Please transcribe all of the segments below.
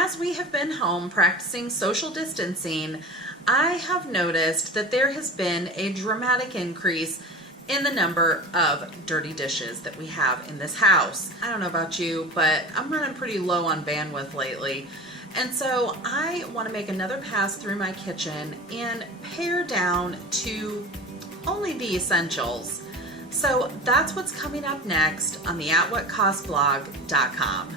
As we have been home practicing social distancing, I have noticed that there has been a dramatic increase in the number of dirty dishes that we have in this house. I don't know about you, but I'm running pretty low on bandwidth lately. And so I want to make another pass through my kitchen and pare down to only the essentials. So that's what's coming up next on the atwhatcostblog.com.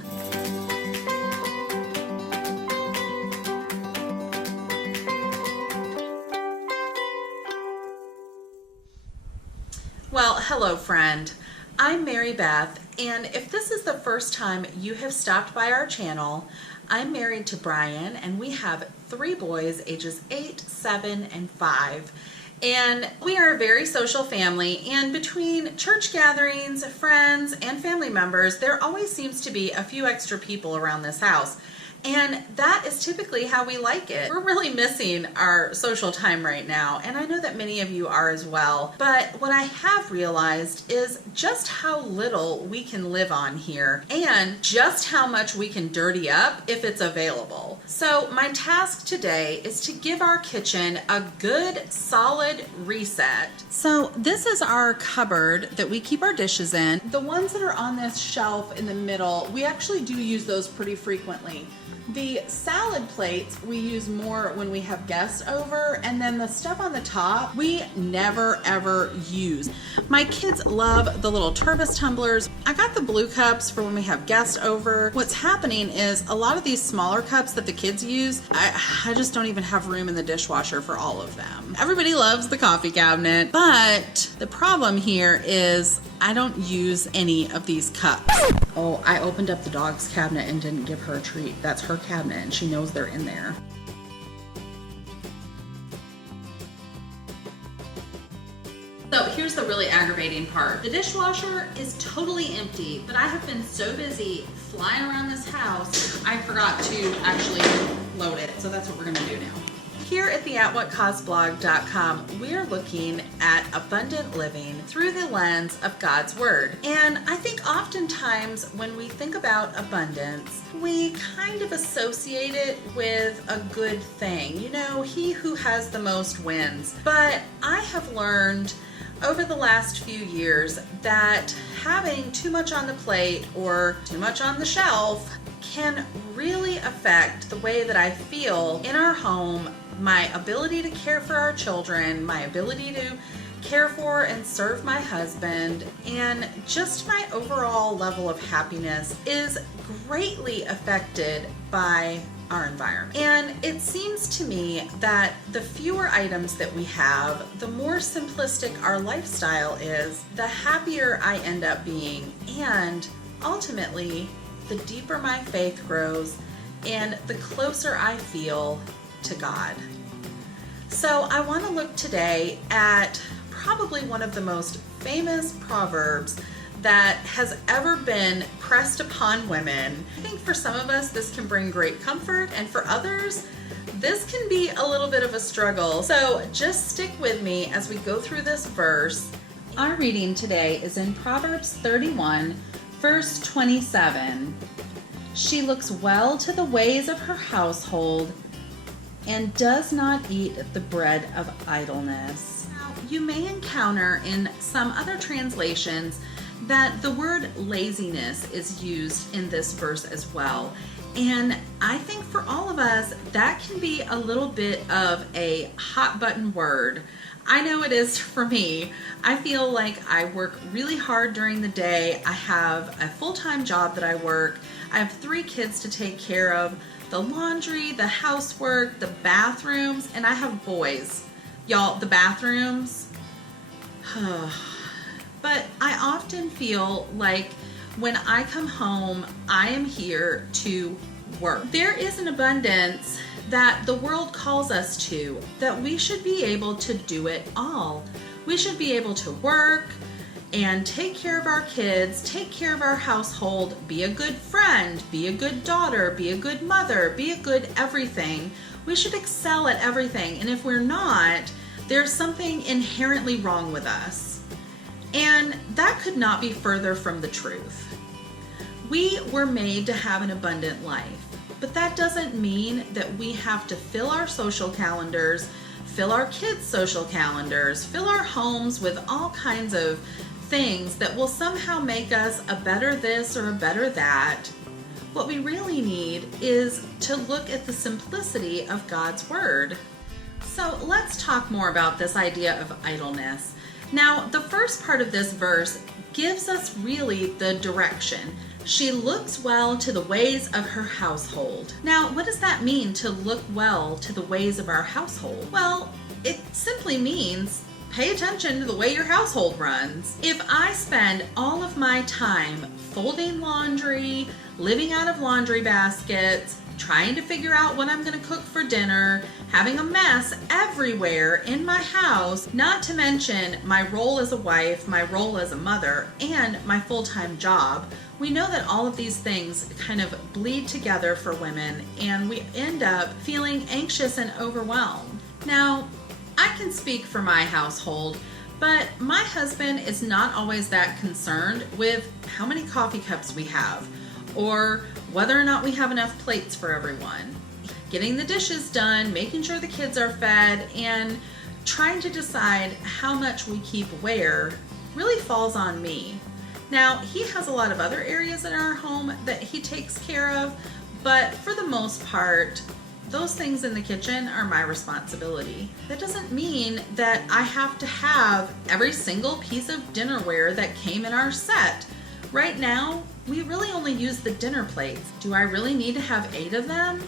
Well, hello friend. I'm Mary Beth, and if this is the first time you have stopped by our channel, I'm married to Brian, and we have 3 boys ages 8, 7, and 5. And we are a very social family, and between church gatherings, friends, and family members, there always seems to be a few extra people around this house. And that is typically how we like it. We're really missing our social time right now, and I know that many of you are as well. But what I have realized is just how little we can live on here, and just how much we can dirty up if it's available. So my task today is to give our kitchen a good, solid reset. So this is our cupboard that we keep our dishes in. The ones that are on this shelf in the middle, we actually do use those pretty frequently. The salad plates we use more when we have guests over, and then the stuff on the top we never ever use. My kids love the little turbis tumblers. I got the blue cups for when we have guests over. What's happening is a lot of these smaller cups that the kids use, I just don't even have room in the dishwasher for all of them. Everybody loves the coffee cabinet, but the problem here is I don't use any of these cups. Oh, I opened up the dog's cabinet and didn't give her a treat. That's her cabinet and she knows they're in there. So here's the really aggravating part. The dishwasher is totally empty, but I have been so busy flying around this house, I forgot to actually load it. So that's what we're gonna do now. Here at the atwhatcostblog.com, we're looking at abundant living through the lens of God's Word. And I think oftentimes when we think about abundance, we kind of associate it with a good thing. You know, he who has the most wins. But I have learned over the last few years that having too much on the plate or too much on the shelf can really affect the way that I feel in our home, my ability to care for our children, my ability to care for and serve my husband, and just my overall level of happiness is greatly affected by our environment. And it seems to me that the fewer items that we have, the more simplistic our lifestyle is, the happier I end up being, and ultimately, the deeper my faith grows and the closer I feel to God. So I want to look today at probably one of the most famous proverbs that has ever been pressed upon women. I think for some of us this can bring great comfort, and for others this can be a little bit of a struggle. So just stick with me as we go through this verse. Our reading today is in Proverbs 31, verse 27. She looks well to the ways of her household and does not eat the bread of idleness. Now, you may encounter in some other translations that the word laziness is used in this verse as well. And I think for all of us, that can be a little bit of a hot button word. I know it is for me. I feel like I work really hard during the day. I have a full-time job that I work. I have 3 kids to take care of, the laundry, the housework, the bathrooms, and I have boys. Y'all, the bathrooms. But I often feel like when I come home, I am here to work. There is an abundance that the world calls us to, that we should be able to do it all. We should be able to work and take care of our kids, take care of our household, be a good friend, be a good daughter, be a good mother, be a good everything. We should excel at everything, and if we're not, there's something inherently wrong with us. And that could not be further from the truth. We were made to have an abundant life. But that doesn't mean that we have to fill our social calendars, fill our kids' social calendars, fill our homes with all kinds of things that will somehow make us a better this or a better that. What we really need is to look at the simplicity of God's Word. So let's talk more about this idea of idleness. Now, the first part of this verse gives us really the direction. She looks well to the ways of her household. Now, what does that mean, to look well to the ways of our household? Well, it simply means pay attention to the way your household runs. If I spend all of my time folding laundry, living out of laundry baskets, trying to figure out what I'm going to cook for dinner, having a mess everywhere in my house, not to mention my role as a wife, my role as a mother, and my full-time job, we know that all of these things kind of bleed together for women, and we end up feeling anxious and overwhelmed. Now, I can speak for my household, but my husband is not always that concerned with how many coffee cups we have, or whether or not we have enough plates for everyone. Getting the dishes done, making sure the kids are fed, and trying to decide how much we keep where really falls on me. Now, he has a lot of other areas in our home that he takes care of, but for the most part, those things in the kitchen are my responsibility. That doesn't mean that I have to have every single piece of dinnerware that came in our set. Right now, we really only use the dinner plates. Do I really need to have 8 of them?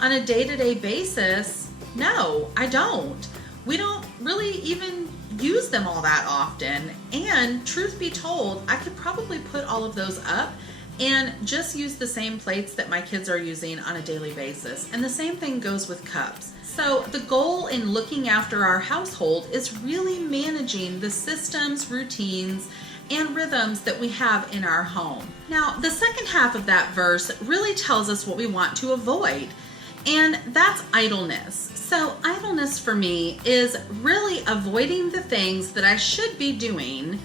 On a day-to-day basis, no, I don't. We don't really even use them all that often. And truth be told, I could probably put all of those up and just use the same plates that my kids are using on a daily basis. And the same thing goes with cups. So the goal in looking after our household is really managing the systems, routines, and rhythms that we have in our home. Now, the second half of that verse really tells us what we want to avoid, and that's idleness. So idleness for me is really avoiding the things that I should be doing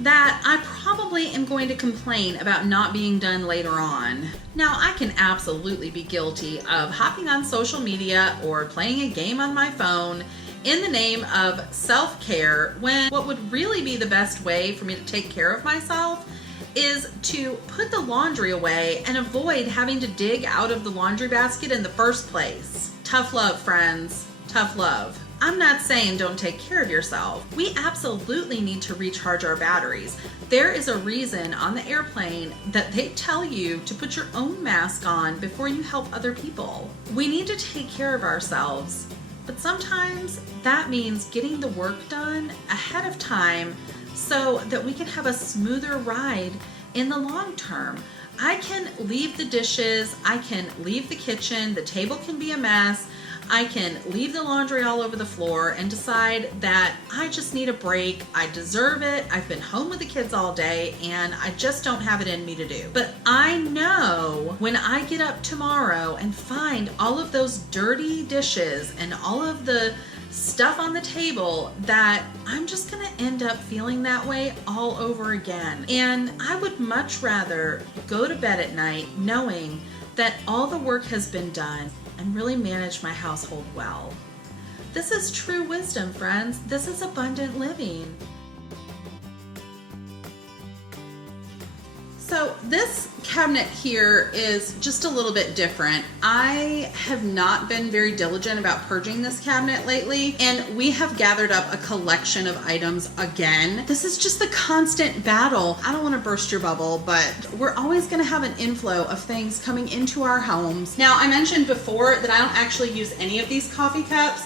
that I probably am going to complain about not being done later on. Now, I can absolutely be guilty of hopping on social media or playing a game on my phone in the name of self-care, when what would really be the best way for me to take care of myself is to put the laundry away and avoid having to dig out of the laundry basket in the first place. Tough love, friends. Tough love. I'm not saying don't take care of yourself. We absolutely need to recharge our batteries. There is a reason on the airplane that they tell you to put your own mask on before you help other people. We need to take care of ourselves. But sometimes that means getting the work done ahead of time so that we can have a smoother ride in the long term. I can leave the dishes, I can leave the kitchen, the table can be a mess, I can leave the laundry all over the floor and decide that I just need a break, I deserve it, I've been home with the kids all day and I just don't have it in me to do. But I know when I get up tomorrow and find all of those dirty dishes and all of the stuff on the table that I'm just gonna end up feeling that way all over again. And I would much rather go to bed at night knowing that all the work has been done and really manage my household well. This is true wisdom, friends. This is abundant living. So this cabinet here is just a little bit different. I have not been very diligent about purging this cabinet lately, and we have gathered up a collection of items again. This is just the constant battle. I don't want to burst your bubble, but we're always going to have an inflow of things coming into our homes. Now, I mentioned before that I don't actually use any of these coffee cups,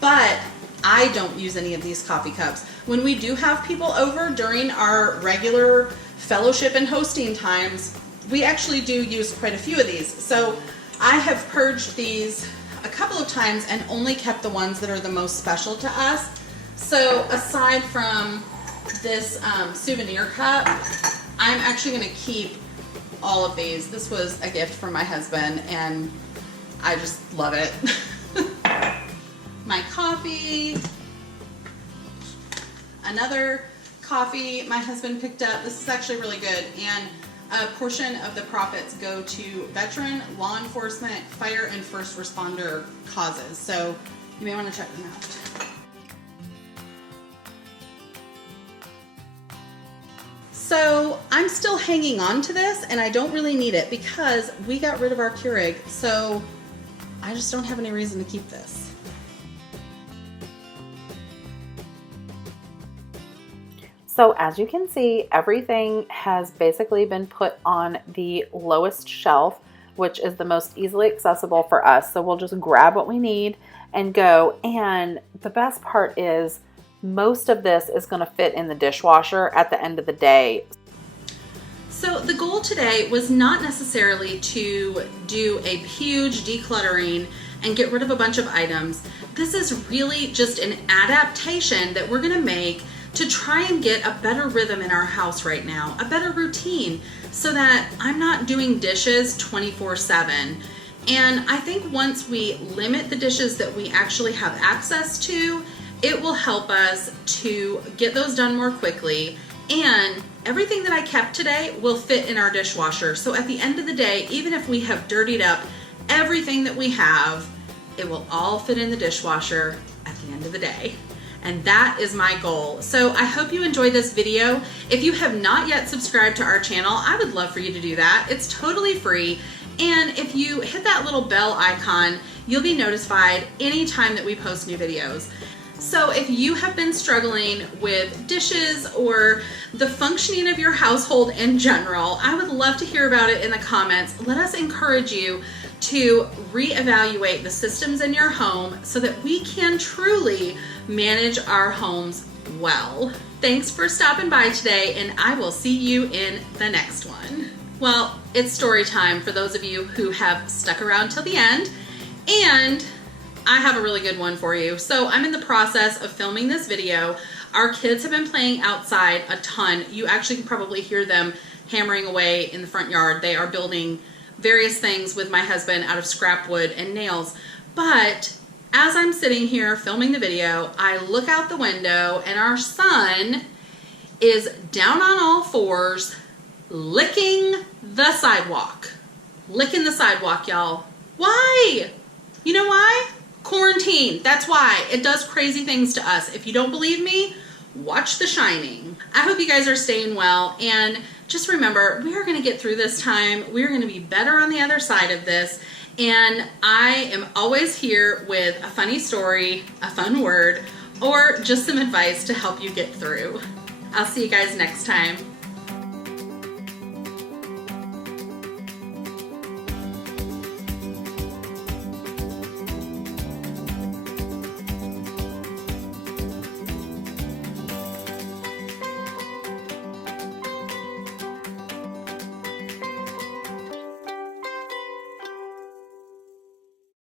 but I don't use any of these coffee cups. When we do have people over during our regular fellowship and hosting times, we actually do use quite a few of these. So I have purged these a couple of times and only kept the ones that are the most special to us. So aside from this souvenir cup, I'm actually going to keep all of these. This was a gift from my husband and I just love it. My coffee, another coffee my husband picked up. This is actually really good, and a portion of the profits go to veteran, law enforcement, fire, and first responder causes. So you may want to check them out. So I'm still hanging on to this, and I don't really need it because we got rid of our Keurig, so I just don't have any reason to keep this. So as you can see, everything has basically been put on the lowest shelf, which is the most easily accessible for us. So we'll just grab what we need and go. And the best part is most of this is going to fit in the dishwasher at the end of the day. So the goal today was not necessarily to do a huge decluttering and get rid of a bunch of items. This is really just an adaptation that we're going to make to try and get a better rhythm in our house right now, a better routine, so that I'm not doing dishes 24/7. And I think once we limit the dishes that we actually have access to, it will help us to get those done more quickly. And everything that I kept today will fit in our dishwasher. So at the end of the day, even if we have dirtied up everything that we have, it will all fit in the dishwasher at the end of the day. And that is my goal. So I hope you enjoyed this video. If you have not yet subscribed to our channel, I would love for you to do that. It's totally free. And if you hit that little bell icon, you'll be notified anytime that we post new videos. So if you have been struggling with dishes or the functioning of your household in general, I would love to hear about it in the comments. Let us encourage you to reevaluate the systems in your home so that we can truly manage our homes well. Thanks for stopping by today, and I will see you in the next one. Well, it's story time for those of you who have stuck around till the end, and I have a really good one for you. So I'm in the process of filming this video. Our kids have been playing outside a ton. You actually can probably hear them hammering away in the front yard. They are building various things with my husband out of scrap wood and nails. But as I'm sitting here filming the video, I look out the window and our son is down on all fours licking the sidewalk. Licking the sidewalk, y'all. Why? You know why? Quarantine. That's why. It does crazy things to us. If you don't believe me, watch The Shining. I hope you guys are staying well, and just remember, we are going to get through this time. We're going to be better on the other side of this, and I am always here with a funny story, a fun word, or just some advice to help you get through. I'll see you guys next time.